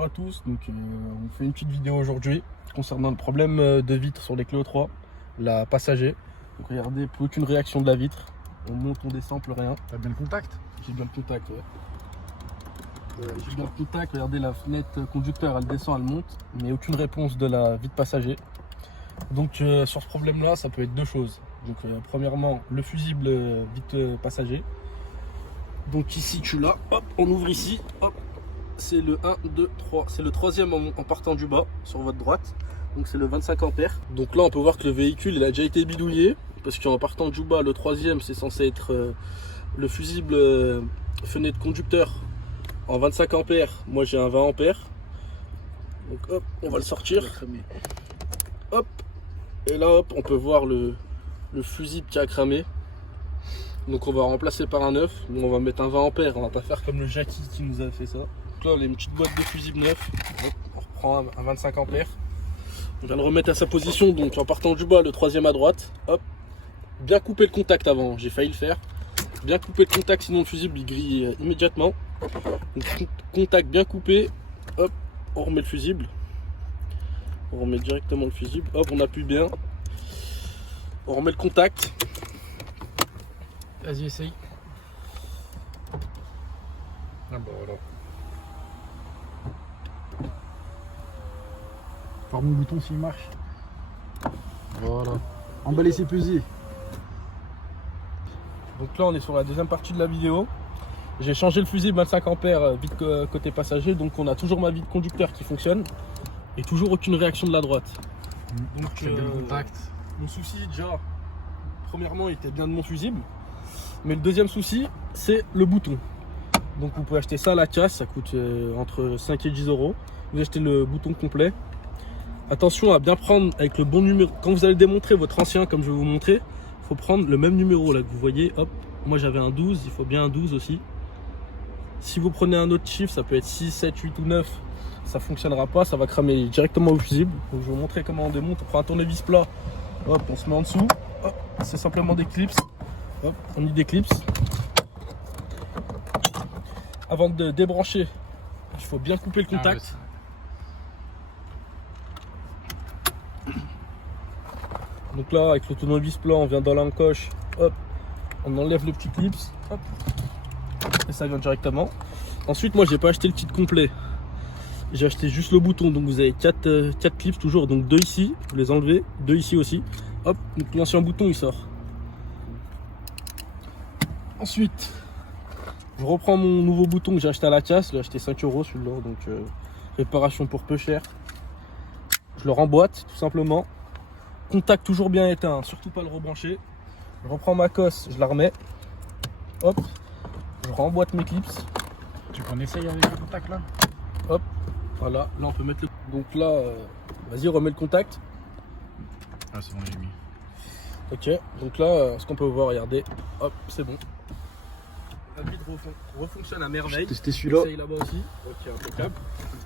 bonjour à tous, donc on fait une petite vidéo aujourd'hui concernant le problème de vitre sur les Clio 3, la passager. Donc regardez, plus aucune réaction de la vitre, on monte, on descend, plus rien. T'as bien le contact? J'ai bien le contact, ouais. J'ai bien le contact, regardez la fenêtre conducteur, elle descend, elle monte, mais aucune réponse de la vitre passager. Donc sur ce problème là, ça peut être deux choses. Donc premièrement, le fusible vitre passager. Donc ici tu l'as, hop, on ouvre ici, hop. C'est le 1, 2, 3, c'est le troisième en partant du bas sur votre droite, donc c'est le 25 ampères. Donc là on peut voir que le véhicule il a déjà été bidouillé, parce qu'en partant du bas, le troisième c'est censé être le fusible fenêtre conducteur en 25 ampères, moi j'ai un 20 ampères. Donc hop, on va le sortir, hop, et là hop, on peut voir le fusible qui a cramé. Donc on va remplacer par un neuf, donc on va mettre un 20 ampères, on va pas faire comme le Jackie qui nous a fait ça. Donc là on a une petite boîte de fusible neuf, on reprend un 25 ampères. On vient le remettre à sa position, donc en partant du bas, le troisième à droite, hop. Bien couper le contact avant, j'ai failli le faire. Bien couper le contact, sinon le fusible il grille immédiatement. Donc, contact bien coupé, hop, on remet le fusible. On remet directement le fusible, hop, on appuie bien. On remet le contact. Vas-y, essaye. Ah bah voilà. Voir mon bouton s'il marche. Voilà. Emballer, c'est peser. Donc là on est sur la deuxième partie de la vidéo. J'ai changé le fusible 25 ampères vitre côté passager, donc on a toujours ma vitre conducteur qui fonctionne et toujours aucune réaction de la droite. Donc Bien le contact. mon souci déjà, premièrement il était bien de mon fusible, mais le deuxième souci c'est le bouton. Donc vous pouvez acheter ça à la casse, ça coûte entre 5 et 10 euros. Vous achetez le bouton complet. Attention à bien prendre avec le bon numéro. Quand vous allez démontrer votre ancien, comme je vais vous montrer, il faut prendre le même numéro là que vous voyez. Hop, moi j'avais un 12, il faut bien un 12 aussi. Si vous prenez un autre chiffre, ça peut être 6, 7, 8 ou 9, ça fonctionnera pas, ça va cramer directement au fusible. Donc je vais vous montrer comment on démonte. On prend un tournevis plat, hop, on se met en dessous. C'est simplement des clips. Hop, on y déclipse. Avant de débrancher, il faut bien couper le contact. Donc là, avec le tournevis plat, on vient dans l'encoche, hop, on enlève le petit clips, hop, et ça vient directement. Ensuite, moi, j'ai pas acheté le kit complet. J'ai acheté juste le bouton, donc vous avez 4 clips toujours, donc 2 ici, vous les enlevez, 2 ici aussi. Hop, donc l'ancien bouton il sort. Ensuite, je reprends mon nouveau bouton que j'ai acheté à la casse, j'ai acheté 5 euros celui-là, donc réparation pour peu cher. Je le remboîte tout simplement. Contact toujours bien éteint, surtout pas le rebrancher. Je reprends ma cosse, je la remets. Hop, je remboîte mes clips. Tu veux qu'on essaye avec le contact là? Hop, voilà, là on peut mettre le... Donc là, vas-y, remets le contact. Ah c'est bon, j'ai mis. Ok, donc là, ce qu'on peut voir, regardez, hop, c'est bon. La vitre refonctionne à merveille. Tester celui-là. Essaye là-bas aussi. Ok, impeccable.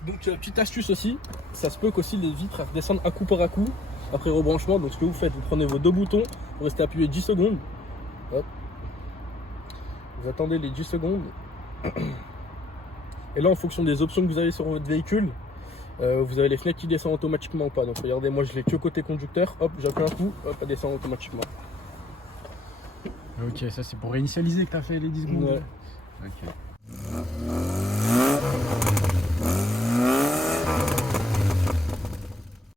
Donc petite astuce aussi, ça se peut qu'aussi les vitres descendent à coup par à coup après rebranchement. Donc ce que vous faites, vous prenez vos deux boutons, vous restez appuyé 10 secondes. Hop. Vous attendez les 10 secondes. Et là, en fonction des options que vous avez sur votre véhicule, vous avez les fenêtres qui descendent automatiquement ou pas. Donc regardez, moi je l'ai que côté conducteur, hop, j'appuie un coup, hop, elle descend automatiquement. Ok, ça c'est pour réinitialiser que t'as fait les 10 secondes. Ouais. Ok.